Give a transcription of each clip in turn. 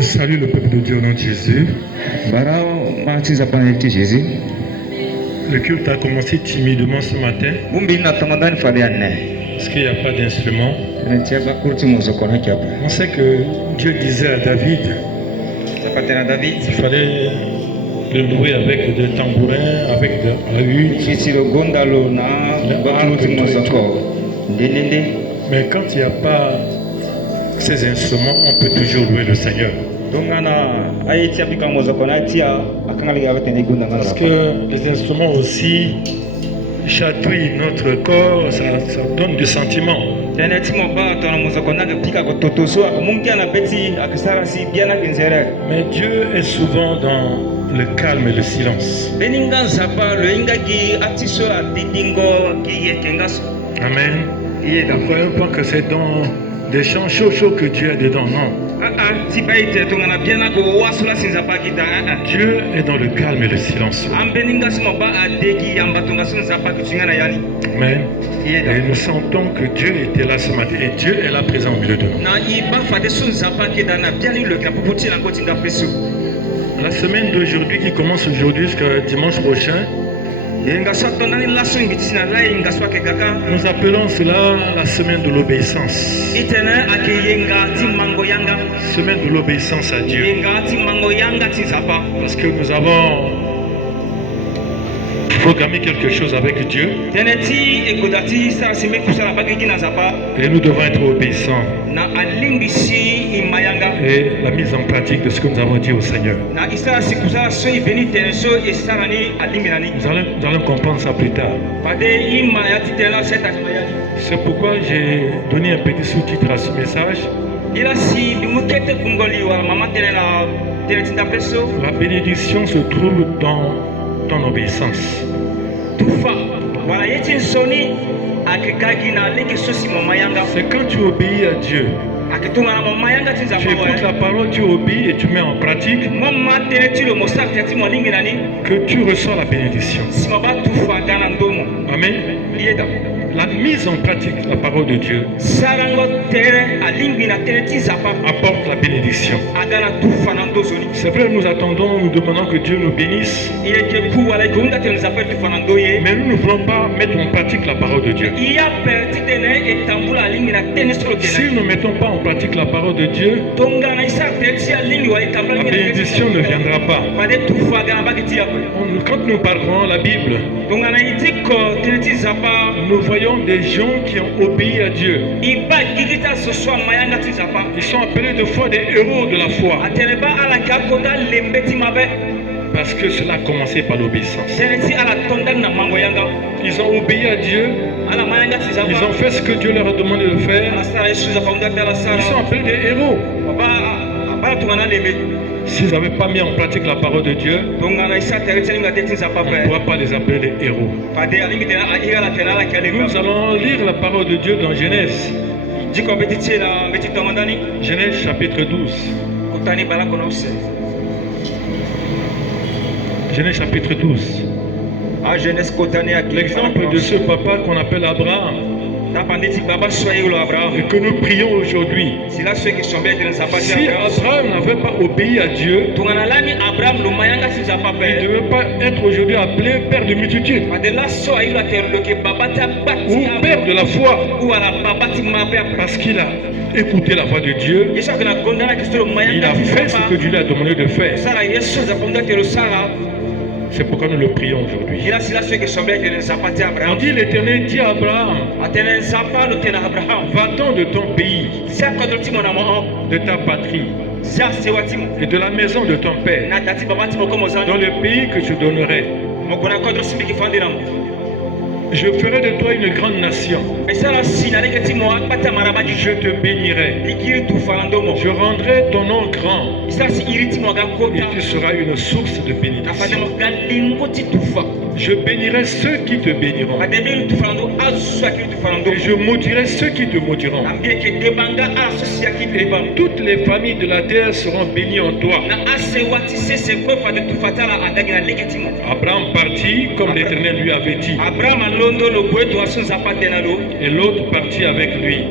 Salut le peuple de Dieu au nom de Jésus. Le culte a commencé timidement ce matin parce qu'il n'y a pas d'instrument. On sait que Dieu disait à David qu'il fallait le louer avec des tambourins, avec des haüts. Mais quand il n'y a pas ces instruments, on peut toujours louer le Seigneur. Parce que les instruments aussi chatouillent notre corps, ça donne du sentiment. Mais Dieu est souvent dans le calme et le silence. Amen. Ne croyons pas que c'est dans des chants chauds que Dieu est dedans, non. Dieu est dans le calme et le silence. Amen. Et nous sentons que Dieu était là ce matin et Dieu est là présent au milieu de nous. La semaine d'aujourd'hui qui commence aujourd'hui jusqu'à dimanche prochain, nous appelons cela la semaine de l'obéissance. Semaine de l'obéissance à Dieu. Parce que nous avons programmé quelque chose avec Dieu. Et nous devons être obéissants. Et la mise en pratique de ce que nous avons dit au Seigneur. Nous allons comprendre ça plus tard. C'est pourquoi j'ai donné un petit sous-titre à ce message. La bénédiction se trouve dans ton obéissance. C'est quand tu obéis à Dieu. Tu écoutes la parole, tu obéis et tu mets en pratique que tu reçois la bénédiction. Amen. La mise en pratique de la parole de Dieu apporte la bénédiction. C'est vrai, nous attendons, nous demandons que Dieu nous bénisse. Mais nous ne voulons pas mettre en pratique la parole de Dieu. Si nous ne mettons pas en pratique la parole de Dieu, la bénédiction ne viendra pas. Quand nous parlons la Bible, nous voyons des gens qui ont obéi à Dieu. Ils sont appelés de fois des héros de la foi. Parce que cela a commencé par l'obéissance. Ils ont obéi à Dieu. Ils ont fait ce que Dieu leur a demandé de faire. Ils sont appelés des héros. S'ils n'avaient pas mis en pratique la parole de Dieu, on ne pourra pas les appeler des héros. Nous allons lire la parole de Dieu dans Genèse. Genèse chapitre 12. Genèse chapitre 12. L'exemple de ce papa qu'on appelle Abraham et que nous prions aujourd'hui. Si Abraham n'avait pas obéi à Dieu, il ne devait pas être aujourd'hui appelé père de multitude ou père de la foi, parce qu'il a écouté la voix de Dieu. Il a fait ce que Dieu lui a demandé de faire. C'est pourquoi nous le prions aujourd'hui. On dit l'Éternel dit à Abraham, va-t'en de ton pays, de ta patrie et de la maison de ton père, dans le pays que je donnerai. Je ferai de toi une grande nation. Je te bénirai. Je rendrai ton nom grand. Et tu seras une source de bénédiction. Je bénirai ceux qui te béniront. Et je maudirai ceux qui te maudiront. Et toutes les familles de la terre seront bénies en toi. Abraham partit comme l'Éternel lui avait dit. Et l'autre partit avec lui.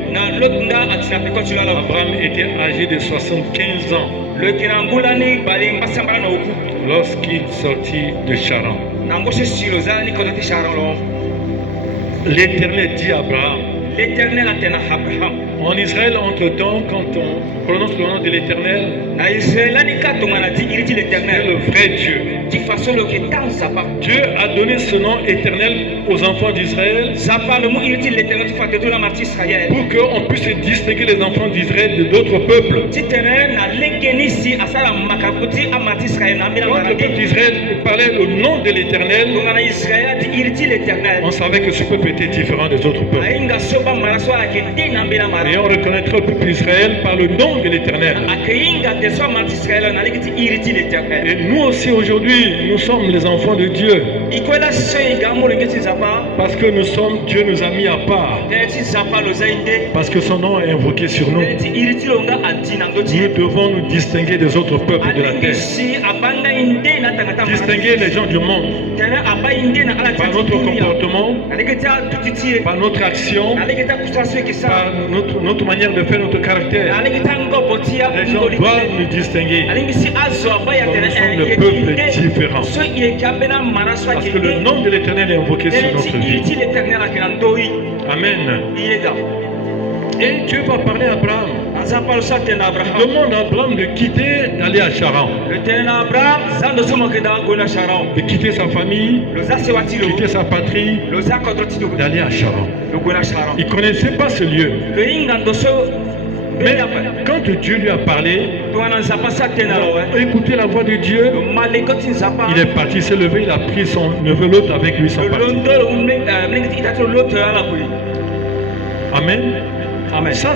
Abraham était âgé de 75 ans lorsqu'il sortit de Charan. L'Éternel dit à Abraham. En Israël, entre-temps, quand on prononce le nom de l'Éternel, c'est le vrai Dieu. Dieu a donné ce nom éternel aux enfants d'Israël pour qu'on puisse distinguer les enfants d'Israël de d'autres peuples. Quand le peuple d'Israël parlait le nom de l'Éternel, on savait que ce peuple était différent des autres peuples. Et on reconnaîtra le peuple d'Israël par le nom de l'Éternel. Et nous aussi aujourd'hui, nous sommes les enfants de Dieu. Parce que nous sommes, Dieu nous a mis à part. Parce que son nom est invoqué sur nous. Nous devons nous distinguer des autres peuples de la terre. Distinguer les gens du monde. Par notre comportement, par notre action, par notre manière de faire notre caractère. Les gens doivent nous distinguer. Nous sommes le peuple différent. Parce que le nom de l'Éternel est invoqué sur notre vie. Amen. Et Dieu va parler à Abraham. Il demande à Abraham de quitter, d'aller à Charan. De quitter sa famille, de quitter sa patrie, d'aller à Charan. Il ne connaissait pas ce lieu. Mais quand Dieu lui a parlé, il a écouté la voix de Dieu, il est parti, s'est levé, il a pris son neveu, l'autre avec lui, sont partis. Amen. Amen. Ça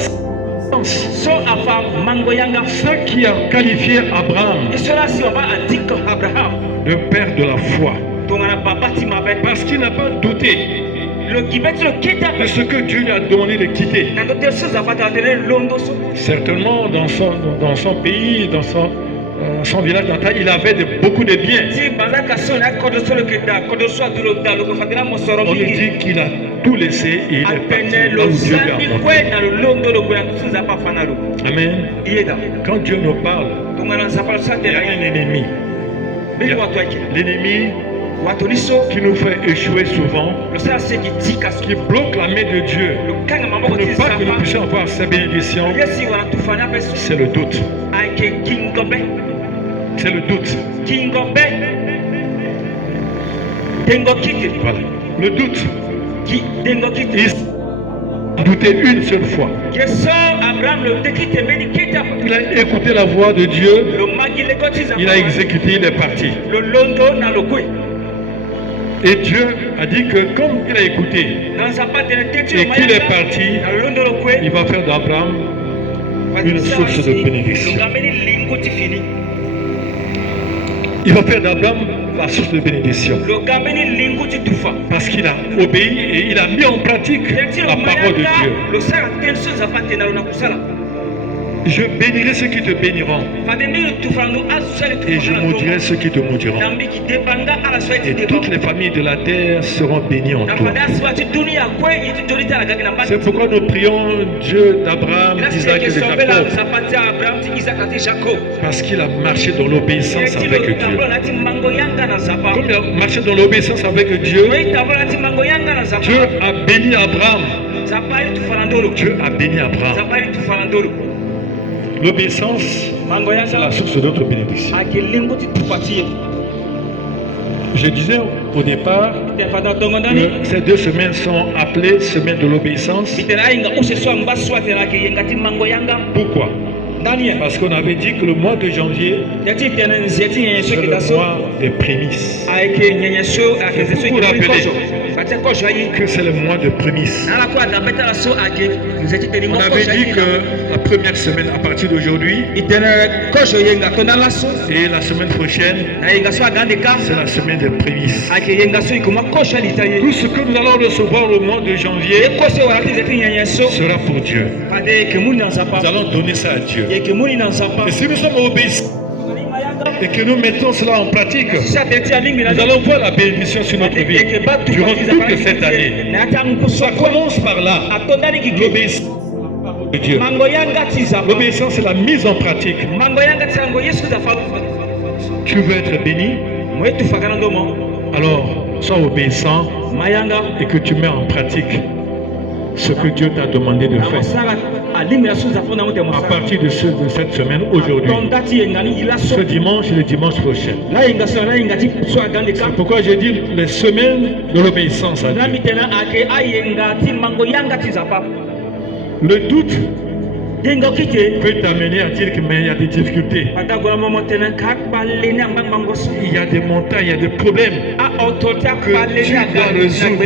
qui a qualifié Abraham de père de la foi. Parce qu'il n'a pas douté de ce que Dieu lui a demandé de quitter. Certainement dans son pays, dans son village natal, il avait beaucoup de biens. On lui dit qu'il a tout laissé et il est parti là où Dieu lui a montré. Amen. Quand Dieu nous parle, il y a un ennemi. L'ennemi qui nous fait échouer souvent, qui bloque la main de Dieu pour ne pas que nous puissions avoir sa bénédiction, c'est le doute. C'est le doute. Voilà. Le doute. Il a douté une seule fois. Il a écouté la voix de Dieu. Il a exécuté, il est parti. Et Dieu a dit que comme il a écouté et qu'il est parti, il va faire d'Abraham une source de bénédiction. Il va faire d'Abraham la source de bénédiction. Parce qu'il a obéi et il a mis en pratique la parole de Dieu. Je bénirai ceux qui te béniront. Et je maudirai ceux qui te maudiront. Et toutes les familles de la terre seront bénies en toi. C'est pourquoi nous prions Dieu d'Abraham, d'Isaac et de Jacob. Parce qu'il a marché dans l'obéissance avec Dieu. Comme il a marché dans l'obéissance avec Dieu, Dieu a béni Abraham. Dieu a béni Abraham. L'obéissance, c'est la source de notre bénédiction. Je disais au départ que ces 2 semaines sont appelées semaines de l'obéissance. Pourquoi? Parce qu'on avait dit que le mois de janvier, c'est le mois des prémices. Vous vous rappelez que c'est le mois de prémices. On avait dit que la première semaine, à partir d'aujourd'hui, et la semaine prochaine, c'est la semaine des prémices. Tout ce que nous allons recevoir au mois de janvier sera pour Dieu. Nous allons donner ça à Dieu. Et si nous sommes obéissants et que nous mettons cela en pratique, nous allons voir la bénédiction sur notre vie durant toute cette année. Ça commence par là, l'obéissance. de Dieu. L'obéissance, c'est la mise en pratique. Tu veux être béni? Alors, sois obéissant et que tu mets en pratique ce que Dieu t'a demandé de faire. À partir de cette semaine, aujourd'hui, ce dimanche et le dimanche prochain. C'est pourquoi j'ai dit les semaines de l'obéissance à Dieu. Le doute peut t'amener à dire qu'il y a des difficultés. Il y a des montagnes, il y a des problèmes que tu dois résoudre.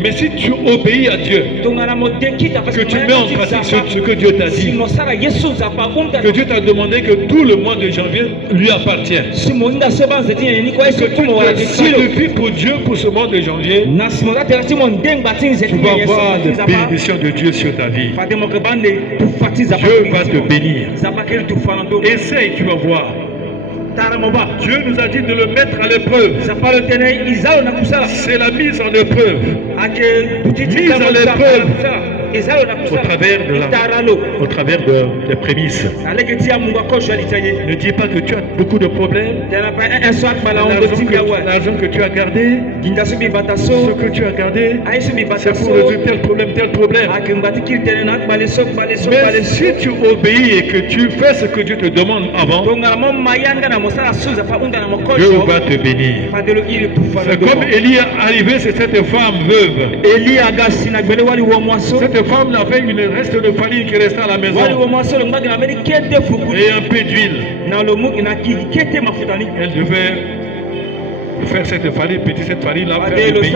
Mais si tu obéis à Dieu, que tu mets en pratique ce que Dieu t'a dit, que Dieu t'a demandé que tout le mois de janvier lui appartient, que tu sacrifies pour Dieu pour ce mois de janvier, tu vas voir les bénédictions de Dieu sur ta vie. Dieu va te bénir. Essaye, tu vas voir. Dieu nous a dit de le mettre à l'épreuve. C'est la mise en épreuve. Mise à l'épreuve. Au travers des prémices. Ne dis pas que tu as beaucoup de problèmes. L'argent que tu as gardé, ce que tu as gardé, c'est pour résoudre tel problème. Mais si tu obéis et que tu fais ce que Dieu te demande avant, Dieu va te bénir. C'est comme Élie est arrivé, c'est cette femme veuve. Cette femme avait une reste de farine qui restait à la maison et un peu d'huile. Elle devait faire cette farine, pétrir cette farine là, faire le payer.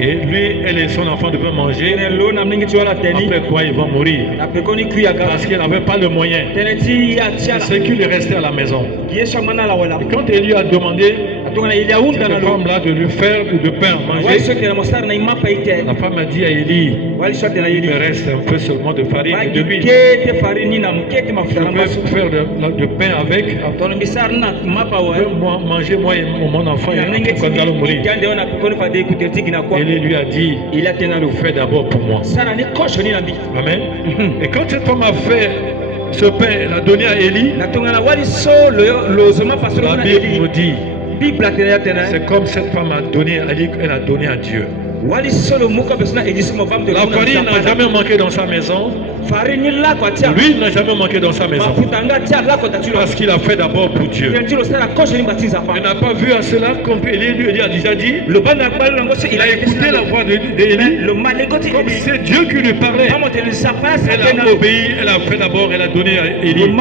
Et lui, elle et son enfant devaient manger. Après quoi ils vont mourir. Parce qu'elle n'avait pas le moyen. C'est ce qui lui restait à la maison. Et quand Élie a demandé cette femme-là de lui faire du pain à manger, la femme a dit à Élie, il me reste un peu seulement de farine et de l'huile. Je peux faire du pain avec. Manger moi et mon enfant et quand nous allons mourir. Élie lui a dit, fais d'abord pour moi. Amen. Et quand cette femme a fait ce pain, elle a donné à Élie, la Bible nous dit, c'est comme cette femme a donné à Élie, elle a donné à Dieu. La farine n'a jamais manqué dans sa maison. Lui n'a jamais manqué dans sa maison. Parce qu'il a fait d'abord pour Dieu. Il n'a pas vu à cela comme Élie lui a déjà dit. Il a écouté la voix d'Élie. Comme c'est Dieu qui lui parlait. Elle a obéi, elle a fait d'abord, elle a donné à Élie.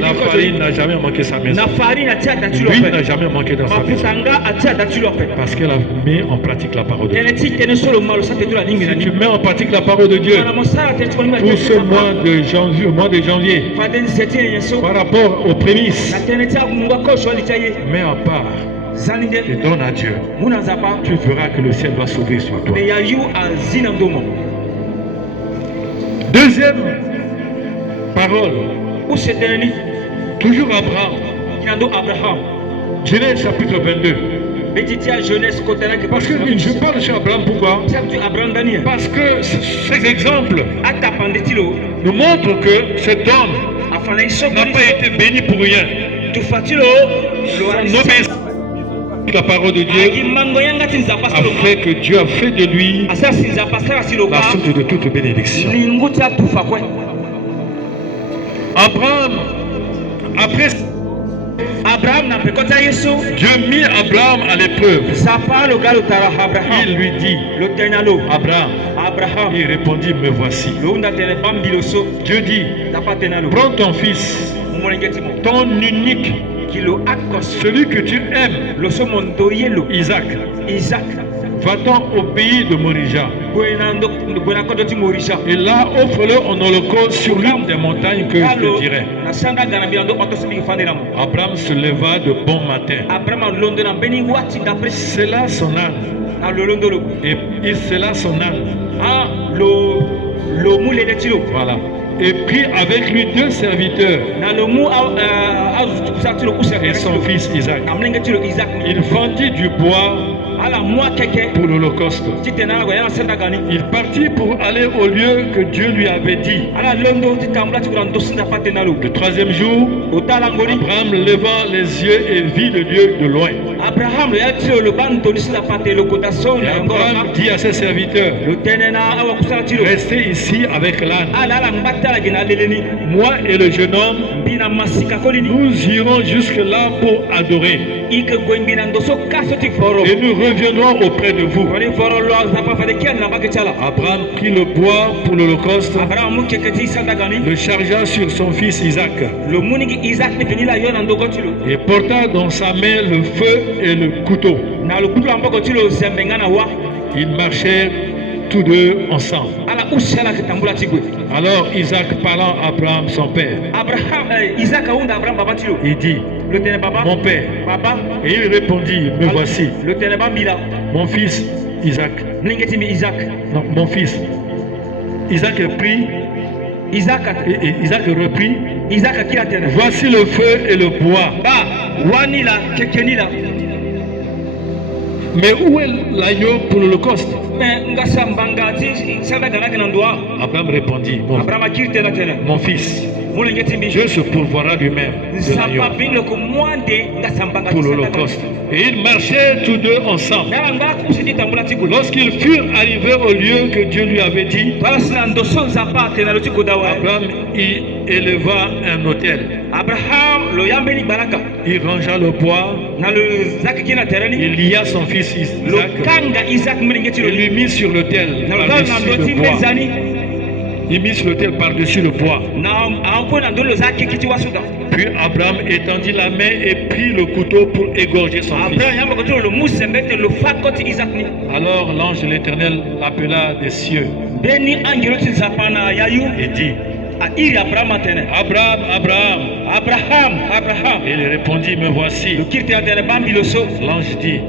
La farine n'a jamais manqué sa maison. Lui n'a jamais manqué dans sa maison. Parce qu'elle a mis en pratique la parole de Dieu. Si tu mets en pratique la parole de Dieu pour ce mois de janvier, par rapport aux prémices, mets à part et donne à Dieu. Tu verras que le ciel va s'ouvrir sur toi. Deuxième parole, toujours Abraham. Genèse chapitre 22. Parce que je parle sur Abraham, pourquoi? Parce que ces exemples nous montrent que cet homme n'a pas été béni pour rien. Son obéissance à la parole de Dieu a fait que Dieu a fait de lui la source de toute bénédiction. Abraham, après Dieu mit Abraham à l'épreuve. Il lui dit, Abraham, il répondit, me voici. Dieu dit, prends ton fils, ton unique, celui que tu aimes, Isaac. Va-t'en au pays de Morija. Et là, offre-le en holocauste sur l'une des montagnes que je te dirai. Abraham se leva de bon matin. C'est là son âne. Et c'est là son âne. Voilà. Et prit avec lui 2 serviteurs et son fils Isaac. Il vendit du bois pour l'Holocauste. Il partit pour aller au lieu que Dieu lui avait dit. Le troisième jour, Abraham leva les yeux et vit le lieu de loin. Et Abraham dit à ses serviteurs, restez ici avec l'âne. Moi et le jeune homme, nous irons jusque là pour adorer. Et nous reviendrons auprès de vous. Abraham prit le bois pour l'Holocauste, le chargea sur son fils Isaac et porta dans sa main le feu et le couteau. Ils marchèrent tous deux ensemble. Alors Isaac parlant à Abraham son père, il dit, mon père. Et il répondit, me voici. Mon fils Isaac. Non, mon fils. Isaac prit. Isaac reprit. Voici le feu et le bois. Mais où est l'agneau pour l'Holocauste? Abraham répondit, mon fils, Dieu se pourvoira lui-même de l'agneau pour l'Holocauste. Et ils marchaient tous deux ensemble. Lorsqu'ils furent arrivés au lieu que Dieu lui avait dit, Abraham y éleva un autel. Il rangea le bois. Il lia son fils Isaac et lui mit sur l'autel par-dessus le bois. Il mit sur l'autel par-dessus le bois. Puis Abraham étendit la main et prit le couteau pour égorger son fils. Alors l'ange de l'Éternel l'appela des cieux et dit, Abraham, Abraham. Et il répondit, me voici. L'ange dit,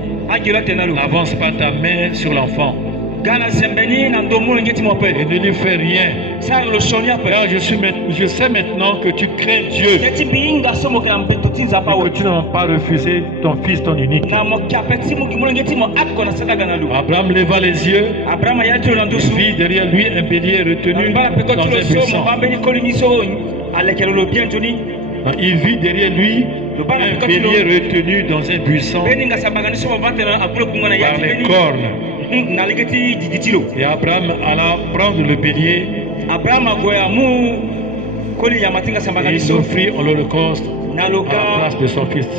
n'avance pas ta main sur l'enfant et ne lui fais rien. Car je sais maintenant que tu crains Dieu et que tu n'as pas refusé ton fils, ton unique. Abraham leva les yeux, vit derrière lui un bélier retenu dans un buisson. Il vit derrière lui un bélier retenu dans un buisson par les cornes. Et Abraham alla prendre le bélier et il offrit en l'Holocauste à la place de son fils.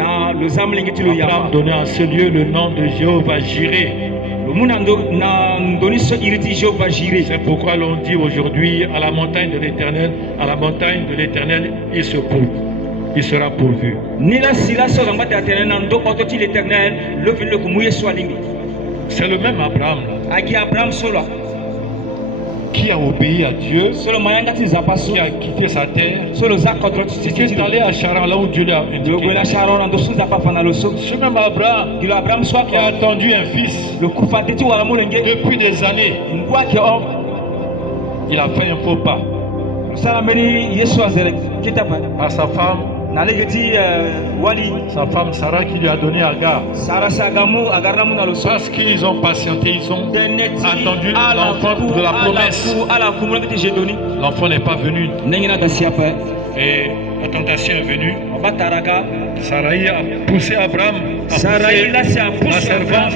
Abraham donna à ce lieu le nom de Jéhovah Jireh. C'est pourquoi l'on dit aujourd'hui à la montagne de l'Éternel, il sera pourvu. C'est le même Abraham qui a obéi à Dieu, qui a quitté sa terre, qui est allé à Charan, là où Dieu l'a indiqué. Ce même Abraham qui a attendu un fils depuis des années, il a fait un faux pas à sa femme. Sa femme Sarah qui lui a donné Agar. Parce qu'ils ont patienté, ils ont attendu l'enfant de la promesse. L'enfant n'est pas venu. Et la tentation est venue. Sarai a poussé Abraham,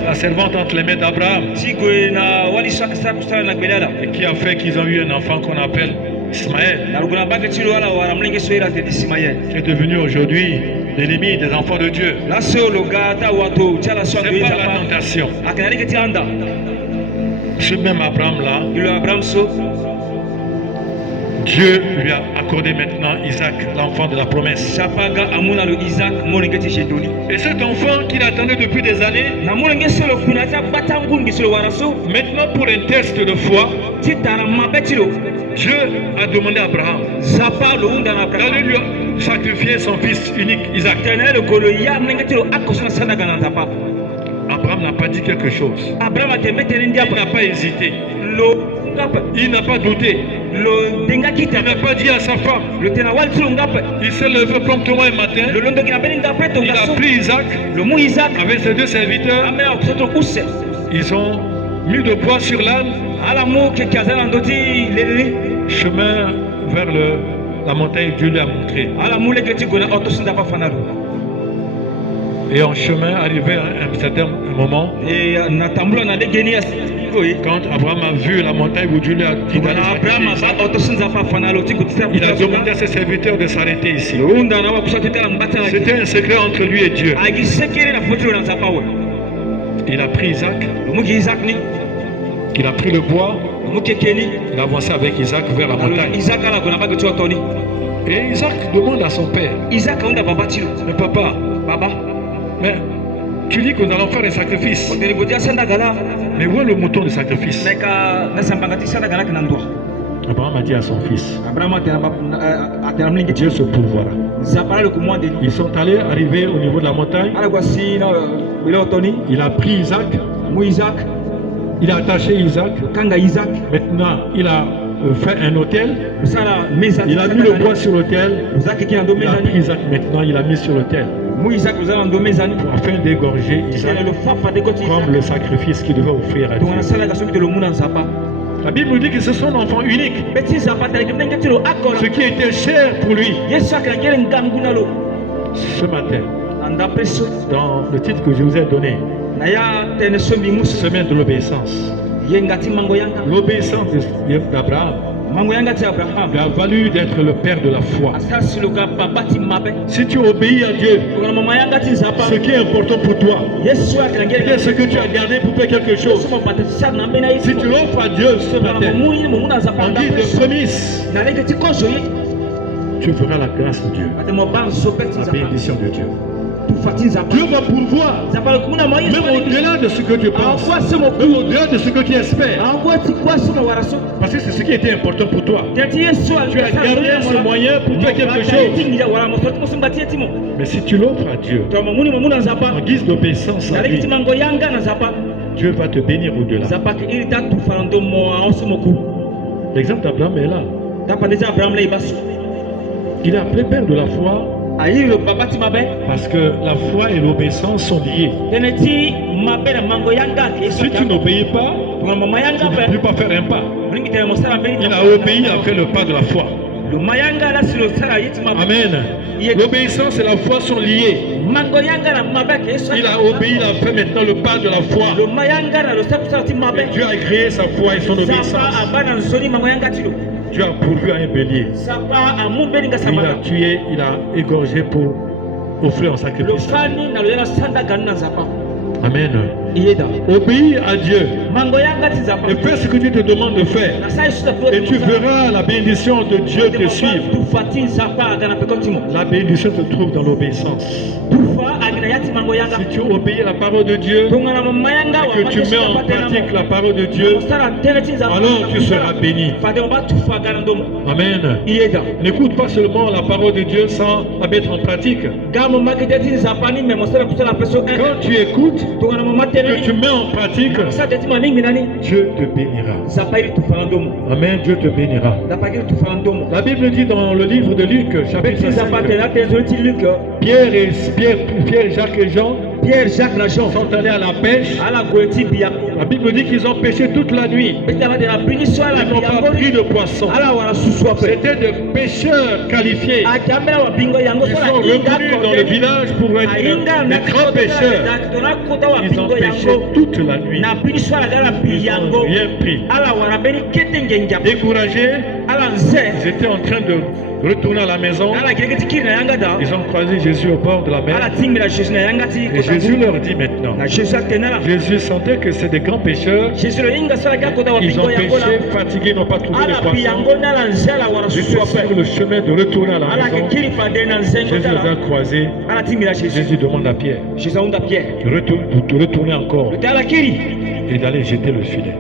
la servante entre les mains d'Abraham. Et qui a fait qu'ils ont eu un enfant qu'on appelle Ismaël, qui est devenu aujourd'hui l'ennemi des enfants de Dieu. C'est pas la tentation. Ce même Abraham-là, Dieu lui a accordé maintenant Isaac, l'enfant de la promesse. Et cet enfant qu'il attendait depuis des années, maintenant pour un test de foi, Dieu a demandé à Abraham d'aller lui sacrifier son fils unique, Isaac. Abraham n'a pas dit quelque chose. Il n'a pas hésité. Il n'a pas douté. Il n'a pas dit à sa femme. Il s'est levé promptement un matin. Il a pris Isaac avec ses deux serviteurs. Ils ont mis de bois sur l'âne. Chemin vers la montagne, Dieu lui a montré. Et en chemin, arrivé à un certain moment, quand Abraham a vu la montagne où Dieu lui a dit d'aller sacrifier, il a demandé à ses serviteurs de s'arrêter ici. C'était un secret entre lui et Dieu. Il a pris Isaac. Il a pris le bois. Il a avancé avec Isaac vers la montagne. Et Isaac demande à son père. Mais papa, mais tu dis que nous allons faire un sacrifice. Mais où est le mouton de sacrifice? Abraham a dit à son fils, Dieu se pourvoira. Ils sont arrivés au niveau de la montagne. Il a pris Isaac. Il a attaché Isaac. Maintenant, il a fait un autel. Il a mis le bois sur l'autel. Il a pris Isaac. Maintenant, il a mis sur l'autel. Afin d'égorger Isaac comme le sacrifice qu'il devait offrir à Dieu. La Bible nous dit que c'est son enfant unique. Ce qui était cher pour lui. Ce matin, dans le titre que je vous ai donné, semaine de l'obéissance. L'obéissance d'Abraham lui a valu d'être le père de la foi. Si tu obéis à Dieu, ce qui est important pour toi, c'est ce que tu as gardé pour faire quelque chose. Si tu l'offres à Dieu ce matin, en guise de prémisse, tu feras la grâce de Dieu, la bénédiction de Dieu. Dieu va pourvoir, même au-delà de ce que tu penses, même au-delà de ce que tu espères. Parce que c'est ce qui était important pour toi. Tu as gardé ce moyen pour faire quelque chose. Mais si tu l'offres à Dieu, en guise d'obéissance à lui, Dieu va te bénir au-delà. L'exemple d'Abraham est là. Il est appelé père de la foi. Parce que la foi et l'obéissance sont liées. Si tu n'obéis pas, tu ne peux pas faire un pas. Il a obéi après le pas de la foi. Amen. L'obéissance et la foi sont liées. Il a obéi, il a fait maintenant le pas de la foi. Et Dieu a créé sa foi et son obéissance. Dieu a pourvu à un bélier. Il a tué, il a égorgé pour offrir en sacrifice. Amen. Obéis à Dieu et fais ce que Dieu te demande de faire. Et tu verras la bénédiction de Dieu te suivre. La bénédiction se trouve dans l'obéissance. Si tu obéis à la parole de Dieu et que tu mets en pratique la parole de Dieu, alors tu seras béni. Amen. N'écoute pas seulement la parole de Dieu sans la mettre en pratique. Quand tu écoutes, que tu mets en pratique, Dieu te bénira. Amen, Dieu te bénira. La Bible dit dans le livre de Luc, chapitre 5, Pierre, Jacques et Jean sont allés à la pêche. La Bible dit qu'ils ont pêché toute la nuit. Ils n'ont pas pris de poisson. C'était des pêcheurs qualifiés. Ils sont revenus dans le village pour être des grands pêcheurs. Ils ont pêché toute la nuit. Ils n'ont rien pris. Découragés, ils étaient en train de retourner à la maison. Ils ont croisé Jésus au bord de la mer. Et Jésus leur dit maintenant. Jésus sentait que c'est des grands pécheurs. Ils ont péché, fatigués, n'ont pas trouvé de poisson. Ils sont sur le chemin de retourner à la maison. Jésus les a croisés. Jésus demande à Pierre de retourner encore et d'aller jeter le filet.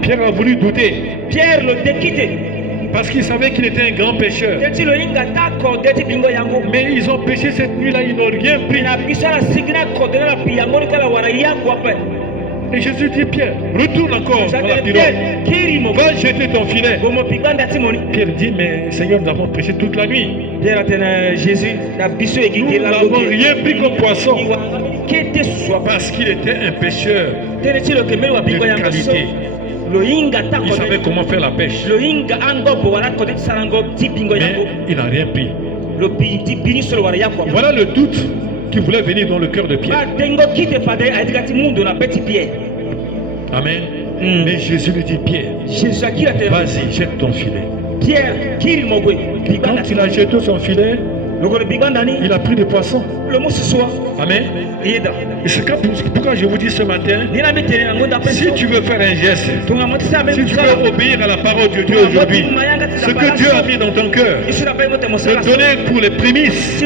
Pierre a voulu douter. Parce qu'ils savaient qu'il était un grand pécheur. Mais ils ont péché cette nuit-là, ils n'ont rien pris. Et Jésus dit, Pierre, retourne encore dans la pirogue. Va jeter ton filet. Pierre dit, mais Seigneur, nous avons prêché toute la nuit. Nous n'avons rien pris comme poisson. Parce qu'il était un pêcheur de qualité. Il savait comment faire la pêche. Mais il n'a rien pris. Voilà le doute qui voulait venir dans le cœur de Pierre. Amen. Mais Jésus lui dit, Pierre, vas-y, jette ton filet. Quand il a jeté son filet, il a pris des poissons. Amen. Et c'est pourquoi je vous dis ce matin, si tu veux faire un geste, si tu veux obéir à la parole de Dieu aujourd'hui, ce que Dieu a mis dans ton cœur, de donner pour les prémices,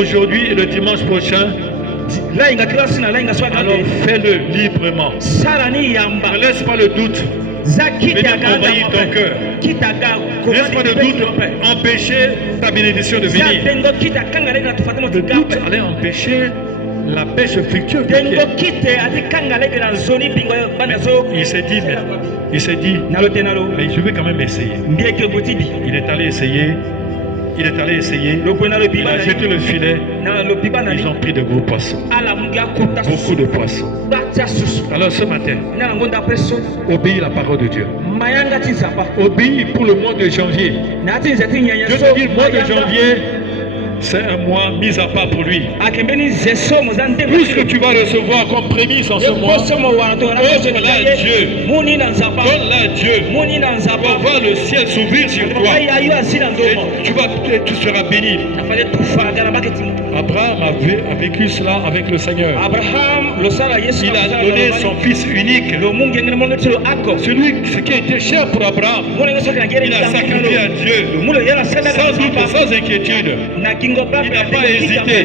aujourd'hui et le dimanche prochain, alors fais-le librement. Ne laisse pas le doute venir envahir ton cœur. Ne laisse pas le doute empêcher ta bénédiction de venir. Le doute allait empêcher la pêche fructueuse. Il s'est dit, mais je vais quand même essayer. Il est allé essayer. Il a jeté le filet. Ils ont pris de gros poissons. Beaucoup de poissons. Alors ce matin, obéis la parole de Dieu. Obéis pour le mois de janvier. Je te dis, le mois de janvier, c'est un mois mis à part pour lui. Tout ce que tu vas recevoir comme prémisse en ce mois, donne-la à Dieu. Donne-la à Dieu. Pour voir le ciel s'ouvrir sur toi. Et tu seras béni. Abraham a vécu cela avec le Seigneur. Il a donné son fils unique. Ce qui était cher pour Abraham, il a sacrifié à Dieu. Sans doute, sans inquiétude. Il n'a pas hésité.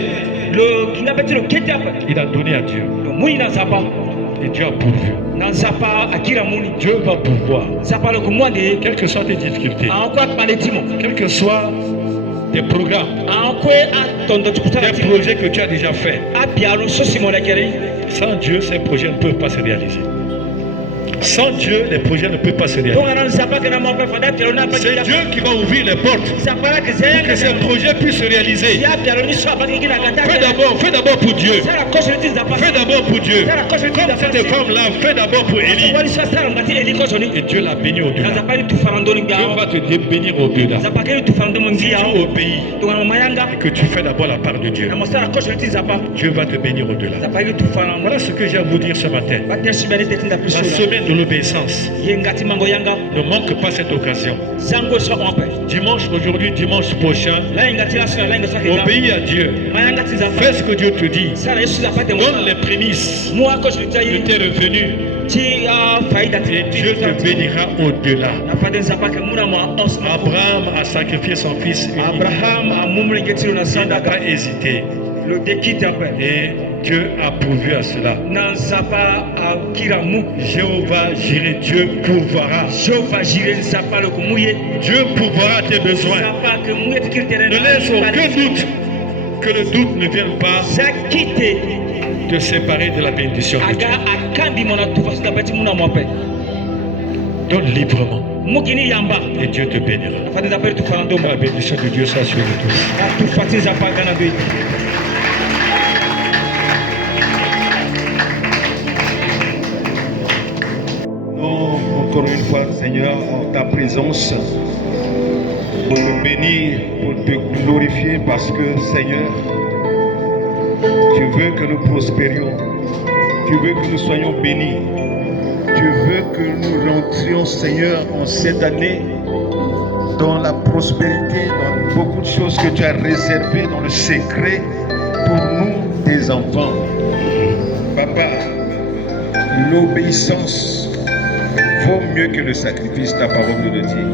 Il a donné à Dieu. Et Dieu a pourvu. Dieu va pouvoir. Quelles que soient tes difficultés, quels que soient tes programmes, des projets que tu as déjà faits, sans Dieu, ces projets ne peuvent pas se réaliser. Sans Dieu, les projets ne peuvent pas se réaliser. C'est Dieu qui va ouvrir les portes pour que ces projets puissent se réaliser. Fais d'abord pour Dieu. Fais d'abord pour Dieu. Comme cette femme-là, fais d'abord pour Élie. Et Dieu l'a béni au-delà. Dieu va te bénir au-delà. Si tu obéis et que tu fais d'abord la part de Dieu, Dieu va te bénir au-delà. Voilà ce que j'ai à vous dire ce matin. La semaine de l'obéissance. Ne manque pas cette occasion. Aujourd'hui, dimanche prochain, obéis à Dieu. Fais ce que Dieu te dit. Donne les prémices de tes revenus. Et Dieu te bénira au-delà. Abraham a sacrifié son fils unique. Il n'a pas hésité. Et Dieu a pourvu à cela. Jéhovah Jireh, Dieu pourvoira. Dieu pourvoira tes besoins. Ne laisse aucun doute que le doute ne vienne pas te séparer de la bénédiction de Dieu. Donne librement. Et Dieu te bénira. La bénédiction de Dieu soit sur nous tous. Encore une fois, Seigneur, en ta présence, pour te bénir, pour te glorifier, parce que, Seigneur, tu veux que nous prospérions, tu veux que nous soyons bénis, tu veux que nous rentrions, Seigneur, en cette année, dans la prospérité, dans beaucoup de choses que tu as réservées dans le secret pour nous, tes enfants. Papa, l'obéissance vaut mieux que le sacrifice, ta parole nous le dit.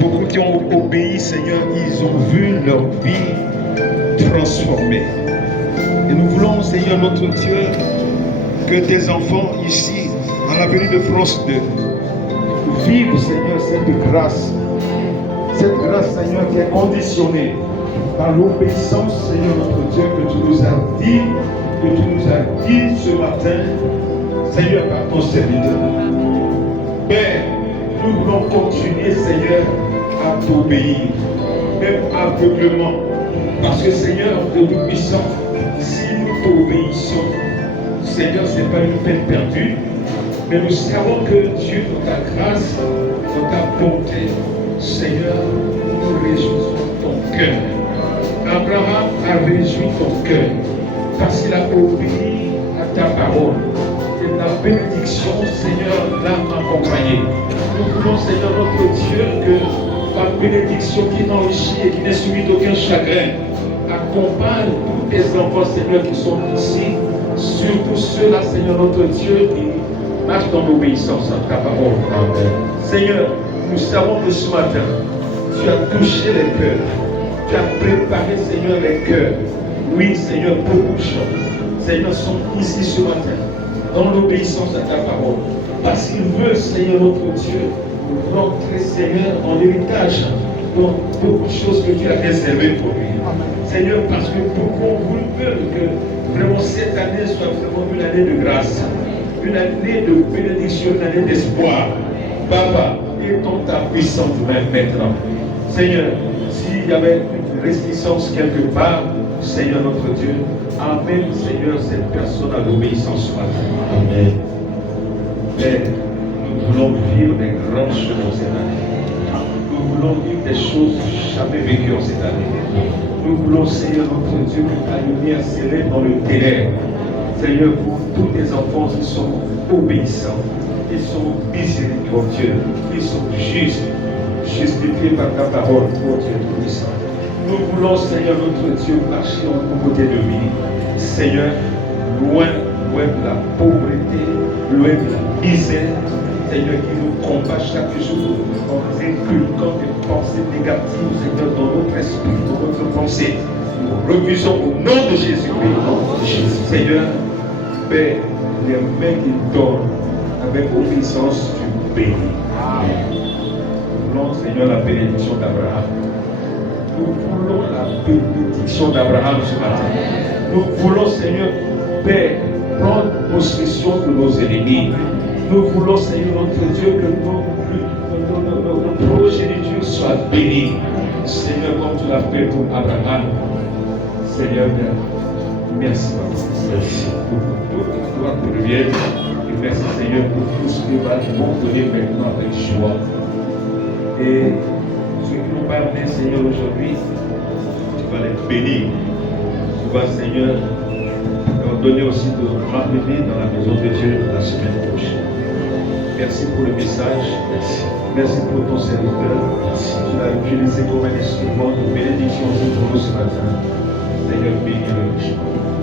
Beaucoup qui ont obéi, Seigneur, ils ont vu leur vie transformée. Et nous voulons, Seigneur notre Dieu, que tes enfants ici, à l'avenue de France 2, vivent, Seigneur, cette grâce, Seigneur, qui est conditionnée par l'obéissance, Seigneur notre Dieu, que tu nous as dit que tu nous as dit ce matin, Seigneur, par ton serviteur. Père, nous voulons continuer, Seigneur, à t'obéir, même aveuglement. Parce que, Seigneur, de tout-puissant, si nous t'obéissons, Seigneur, ce n'est pas une peine perdue, mais nous savons que Dieu, dans ta grâce, dans ta bonté, Seigneur, nous réjouissons ton cœur. Abraham a réjoui ton cœur parce qu'il a obéi à ta parole. Et la bénédiction, Seigneur, l'a accompagné. Nous voulons, Seigneur, notre Dieu, que ta bénédiction qui t'enrichit et qui n'est soumise d'aucun chagrin accompagne tous tes enfants, Seigneur, qui sont ici, surtout ceux-là, Seigneur, notre Dieu, qui marchent dans l'obéissance à ta parole. Amen. Seigneur, nous savons que ce matin, tu as touché les cœurs. Tu as préparé, Seigneur, les cœurs. Oui, Seigneur, beaucoup de gens, Seigneur, sont ici ce matin, dans l'obéissance à ta parole. Parce qu'ils veulent, Seigneur, notre Dieu, rentrer, Seigneur, en héritage dans beaucoup de choses que tu as réservées pour lui. Seigneur, parce que beaucoup veulent que vraiment cette année soit vraiment une année de grâce, une année de bénédiction, une année d'espoir. Papa, étends ta puissance même maintenant. Seigneur, s'il y avait une réticence quelque part, Seigneur notre Dieu, amène, Seigneur, cette personne à l'obéissance ce matin. Amen. Père, nous voulons vivre des grandes choses dans cette année. Nous voulons vivre des choses jamais vécues en cette année. Nous voulons, Seigneur notre Dieu, que ta lumière s'élève dans le ténèbre. Seigneur, pour tous tes enfants qui sont obéissants, qui sont miséricordieux, qui sont justes, justifiés par ta parole, ô Dieu tout-puissant. Nous voulons, Seigneur notre Dieu, marcher en nouveauté de vie. Seigneur, loin de la pauvreté, loin de la misère, Seigneur, qui nous combat chaque jour en inculquant des pensées négatives, Seigneur, dans notre esprit, dans notre pensée. Nous refusons au nom de Jésus-Christ. Seigneur, Père, les mains qui donnent avec obéissance, tu bénis. Nous voulons, Seigneur, la bénédiction d'Abraham. Nous voulons la bénédiction d'Abraham ce matin. Nous voulons, Seigneur, Père, prendre possession de nos ennemis. Nous voulons, Seigneur, notre Dieu, que nos progéniture soit bénie. Seigneur, comme tu l'as fait pour Abraham. Seigneur, merci, papa. Merci pour toute la gloire te revienne. Et merci, Seigneur, pour tout ce que nous vont donner maintenant avec joie. Et ceux qui n'ont pas amené, Seigneur, aujourd'hui, tu vas les bénir. Tu vas, Seigneur, leur donner aussi de ramener dans la maison de Dieu la semaine prochaine. Merci pour le message. Merci. Merci pour ton serviteur. Merci. Tu l'as utilisé comme un instrument de bénédiction pour nous ce matin. Seigneur, bénis-le.